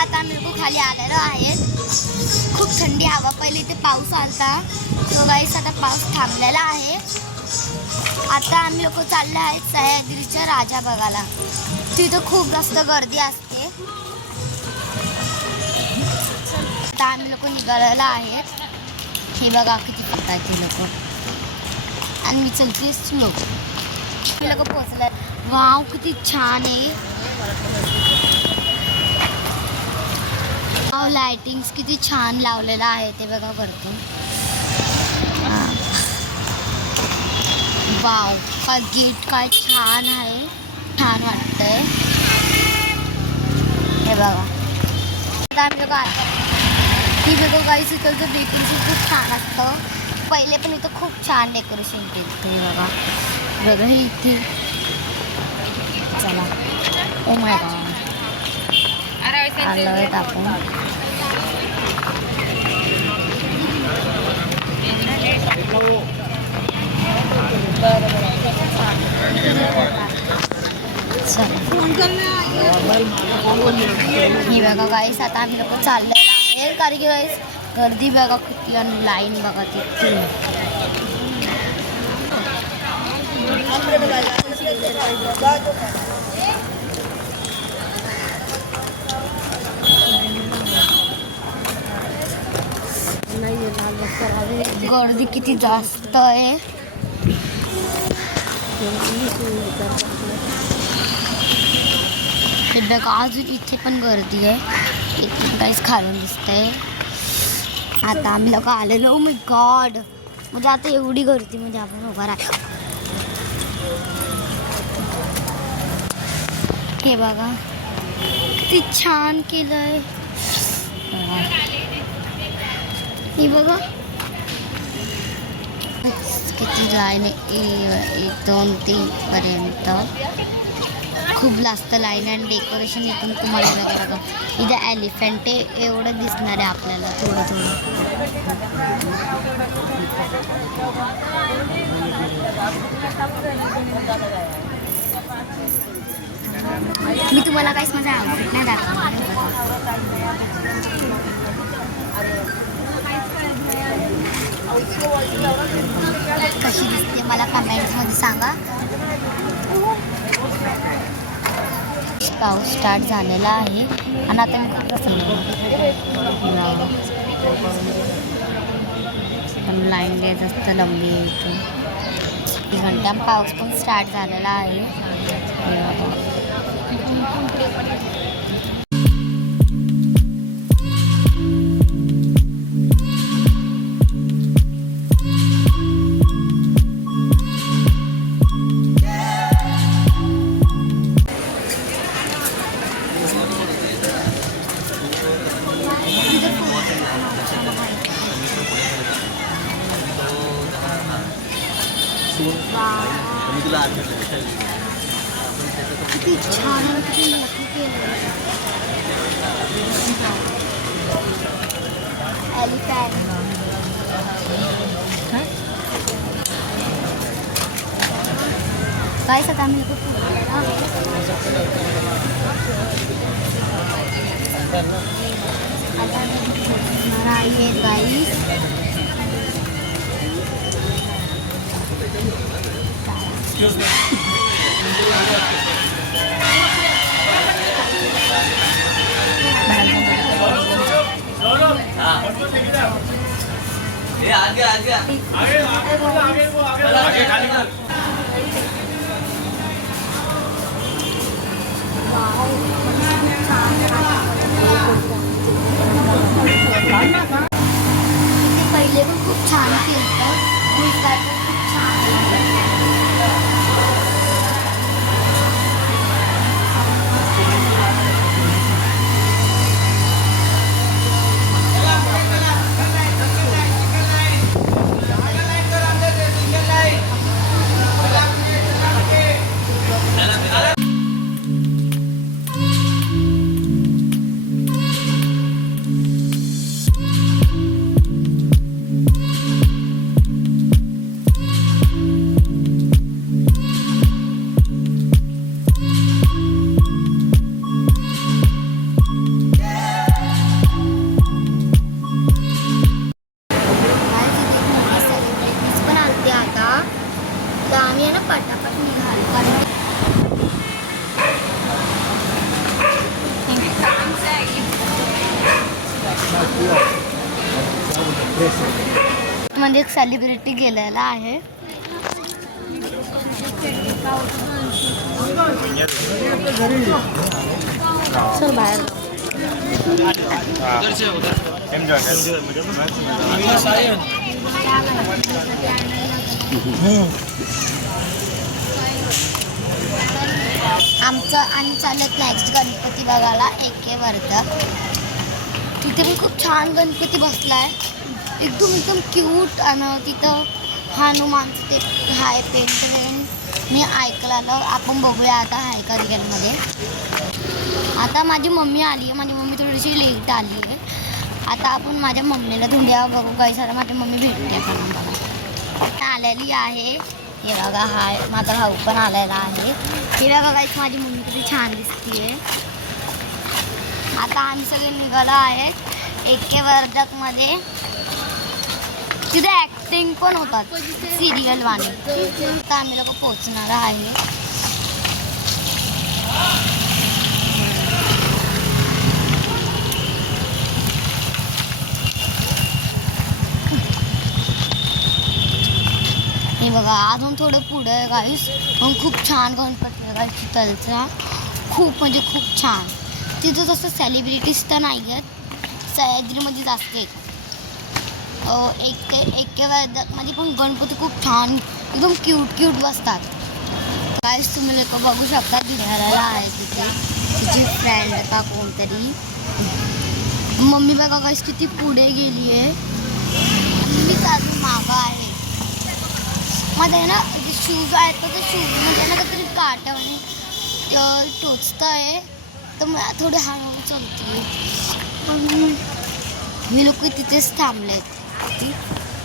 आता आम्ही लोक खाली आलेलो आहेत. खूप थंडी हवा. पहिले इथे पाऊस आलता, तो गाईस आता पाऊस थांबलेला आहे. आता आम्ही लोक चालले आहेत सह्याद्रीच्या राजा बघायला. तिथं खूप जास्त गर्दी असते. आता आम्ही लोक निघालेला आहेत. हे बघा किती पडतात ते लोक, आणि मी चलते स्लो. मी लोक पोचले. वाव किती छान आहे. लाइटिंग्स किती छान लावलेला आहे ते बघा वरतून. वाव का गेट काय छान आहे, छान वाटतंय. हे बघा आता आम्ही लोक ही बघा गाईस, इकडचं डेकोरेशन खूप छान असतं. पहिले पण इथं खूप छान डेकोरेशन केलं. हे बघा बघा ही इथे. चला ओ माय गॉड आलोय आपण. ही बघा गाईस, आता आम्ही लोक चाललेलो आहे. कारण की गाईस गर्दी बघा किती, आणि लाईन बघा तिथे. गर्दी किती जास्त आहे. हे बघा अजून इथे पण गर्दी आहे. इथे काहीच खालून दिसतंय. आता आम्ही लोक आलेलो. ओ माय गॉड, म्हणजे आता एवढी गर्दी म्हणजे आपण उभा राहा. हे बघा किती छान केलंय. हे बघा किती लाईन आहे. 1 2 3 पर्यंत खूप जास्त लाईन. आणि डेकोरेशन इथून तुम्हाला बघा इथं एलिफंट आहे एवढं दिसणार आहे आपल्याला थोडं थोडं. मी तुम्हाला काहीच माझा आउटफिट नाही दाखवणार. कशी दिसते मला कमेंट्समध्ये सांगा. पाऊस स्टार्ट झालेला आहे आणि आता मी खूप पण लाईन लय जास्त लंबी आहे. इथून घंटा पाऊस पण स्टार्ट झालेला आहे. किती छान आहे, किती मोठी केलं. एलिफंट काय आता आम्ही आहे गाईस. Excuse me. ये आगे आगे आगे खाली कर. पहिले पण खूप छान केलं. खूप छान. मध्ये एक सेलिब्रिटी गेलेला आहे. चल बाहेर. आमचं आणि चालत नेक्स्ट गणपती बघायला एके वर्धक. तिथे पण खूप छान गणपती बसलाय, एकदम क्यूट. आणि तिथं हनुमानचं ते हाय पेंट मी ऐकलेलं. आपण बघूया आता हाय का रिअलमध्ये. आता माझी मम्मी आली आहे, माझी मम्मी थोडीशी लेट आली आहे. आता आपण माझ्या मम्मीला धुंड्या बघू काही सारं. माझी मम्मी भेटते पण बघा आलेली आहे. हे बघा हाय माझा भाऊ पण आलेला आहे. हे बघा गाईस माझी मम्मी किती छान दिसते. आता आम्ही सगळे निघालो आहेत एके वर्धकमध्ये. तिथे ॲक्टिंग पण होतात सिरियल वाणी. आता आम्ही लोक पोचणार आहे. हे बघा अजून थोडं पुढं आहे गाईस, पण खूप छान गणपती आहे गाईस चितलचा. खूप म्हणजे खूप छान. तिथं जसं सेलिब्रिटीज तर नाही आहेत, सह्याद्रीमध्ये जास्त आहेत. एके वर्धकमध्ये पण गणपती खूप छान एकदम क्यूट बसतात गाईस. तुम्ही लोक बघू शकता गिरायला आहे तिथे तिची फ्रेंड का कोणतरी. मम्मी बघा गाईस किती पुढे गेली आहे. मीच अजून मागं आहे. माझं आहे ना जे शूज आहेत तर ते शूजमध्ये ना काहीतरी काट्याने टोचतं आहे, तर मला थोडे हळूहळू चालते. पण मी लोक तिथेच थांबलेत.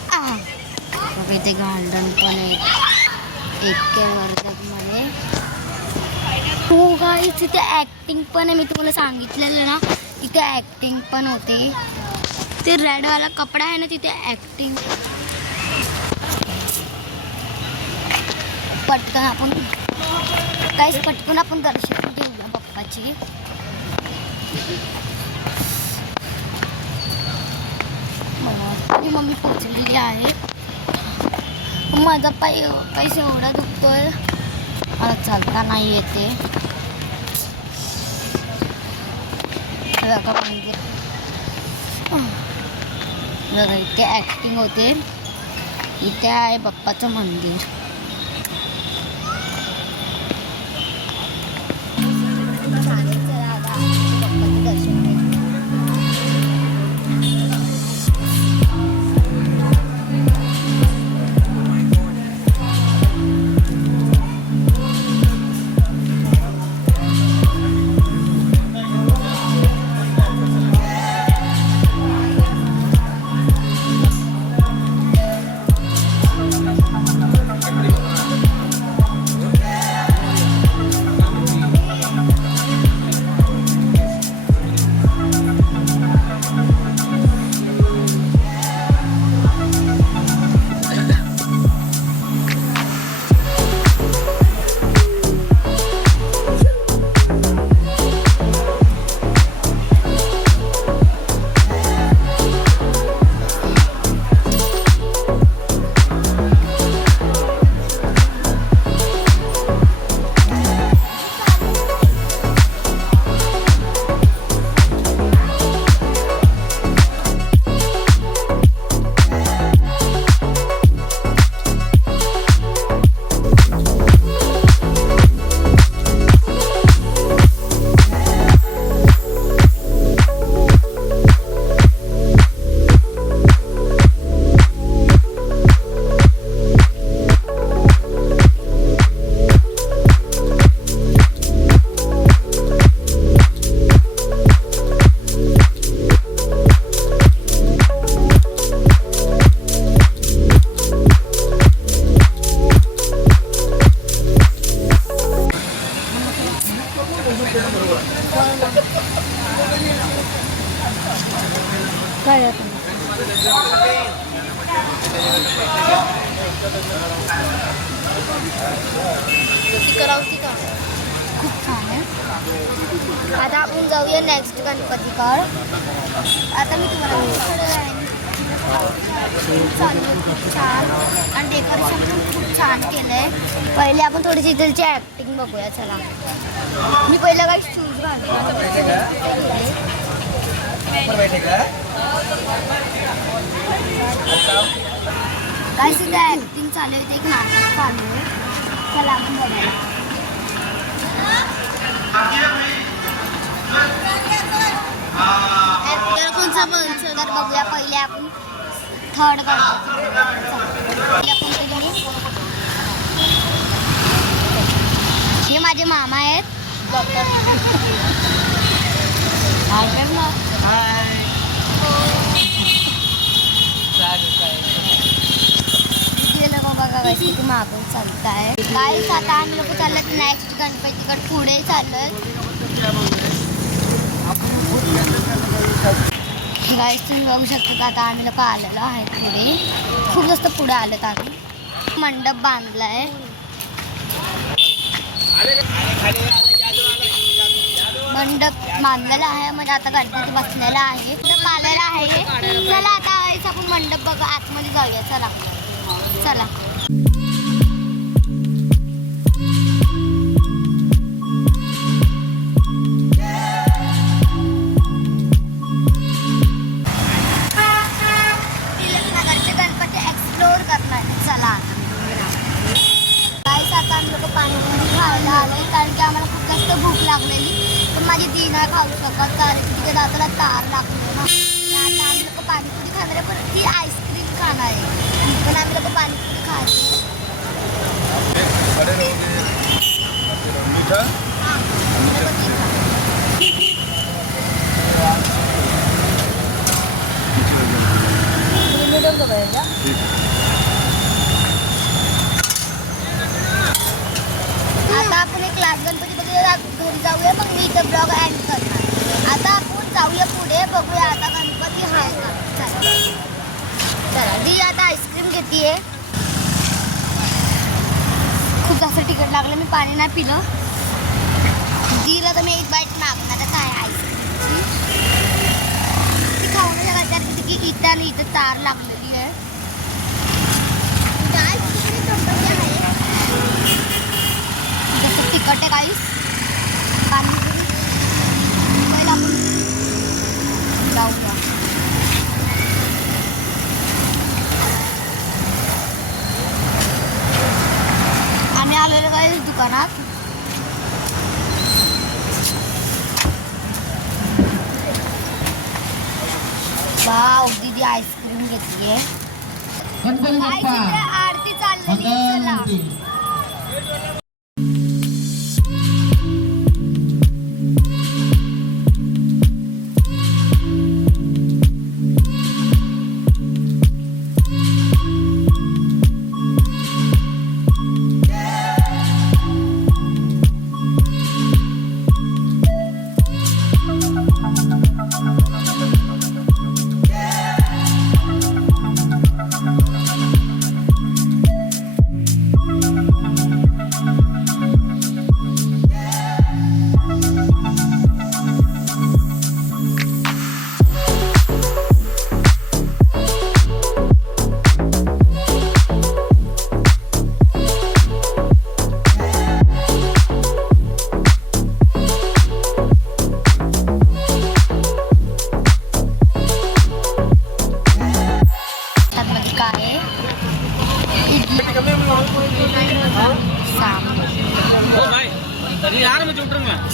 बघा इथे गार्डन पण आहे एके वर्धकमध्ये. हो गाईस तिथे ॲक्टिंग पण आहे. मी तुम्हाला सांगितलेलं ना तिथे ॲक्टिंग पण होते. ते रेडवाला कपडा आहे ना तिथे ॲक्टिंग. पटकन आपण दर्शन घेऊया बाप्पाची. माझी मम्मी पोचलेली आहे. माझा पैसे एवढा दुखतोय, मला चालता नाही येते. बघा इथे ॲक्टिंग होते. इथे आहे बाप्पाचं मंदिर. खूप छान आहे. आता आपण जाऊया नेक्स्ट गणपतीकडे. आता मी तुम्हाला चालू आहे खूप छान आणि डेकोरेशन पण खूप छान केलंय. पहिले आपण थोडीशी इथलची ऍक्टिंग बघूया. चला मी पहिलं काही शूज घालतो. काय सुद्धा ऍक्टिंग चालू आहे. एक नाटक चालू आहे. चला आपण बघायला. तर बघूया पहिले आपण थर्ड हे माझे मामा आहेत. किती मागून चालत आहे. काय आता आम्ही लोक चाललं नेक्स्ट गणपतीकडे पुढे चाललोय. गाईस तुम्ही बघू शकता का आता आम्ही लोक आलेलो आहे पुढे. खूप जास्त पुढे आलेत आम्ही. मंडप बांधलाय. मंडप बांधलेला आहे म्हणजे आता गणपती बसलेला आहे. मंडप आलेला आहे. चला आता गाईस आपण मंडप बघा आतमध्ये जाऊया. चला चला. खायला आलोय कारण की आम्हाला खूप जास्त भूक लागलेली. पण माझी दी नाही खाऊ शकत कारण की तिथे दाताला तार लागले ना. आता आम्ही लोक पाणीपुरी खाणार आहे पण ती आईस्क्रीम खाणार आहे. पण आम्ही लोक पाणीपुरी खायची. आता आपण एक क्लास गणपती बघूया. घरी जाऊया मग मी इथं ब्लॉग एंड करणार. आता आपण जाऊया पुढे बघूया आता गणपती आहे का. चला दी आता आईस्क्रीम घेतीये. खूप जास्त तिखट लागलं. मी पाणी नाही पिलं. दीला तर मी एक बाईट मागणार काय आईस्क्रीमची. ती खाऊन लागतात की इथं आणि इथं तार लागलेली आहे. जसं तिखट आहे काहीच पाणीपुरी पहिला आपण जाऊया. आम्ही आलेलो काही दुकानात. वाव दीदी आईस्क्रीम घेतलीये. आरती चाललेली.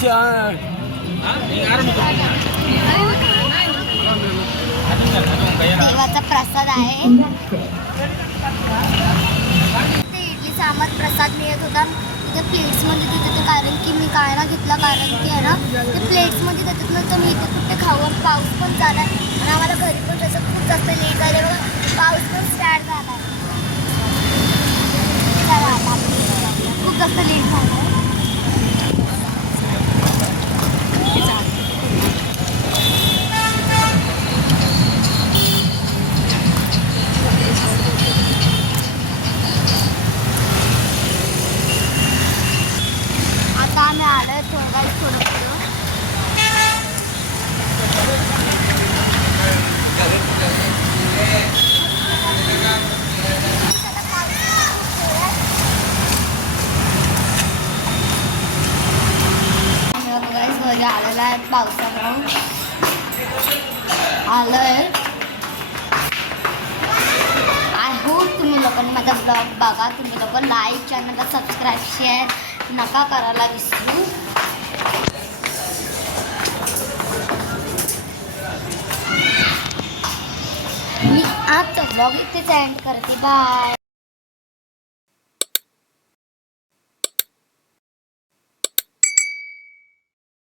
चला देवाचा प्रसाद आहे. इडली सांबार प्रसाद मिळत होता तिथे प्लेट्समध्ये देत होते. कारण की मी काय ना घेतला कारण की आहे ना ते प्लेट्समध्ये देतात ना. तर मी इथे कुठे खाऊन पाऊस पण झाला आणि आम्हाला घरी पण तसं खूप जास्त लेट झाले. बघा पाऊस पण स्टार्ट झाला. खूप जास्त लेट झाला. आता आम्ही आलोय थोडं पुढं. आलंय. आय होप तुम्ही लोकांनी माझा ब्लॉग बघा. तुम्ही लोक लाईक, चॅनलला सबस्क्राईब, शेअर नका करायला विसरू. मी आजचा ब्लॉग इथेच एंड करते. बाय.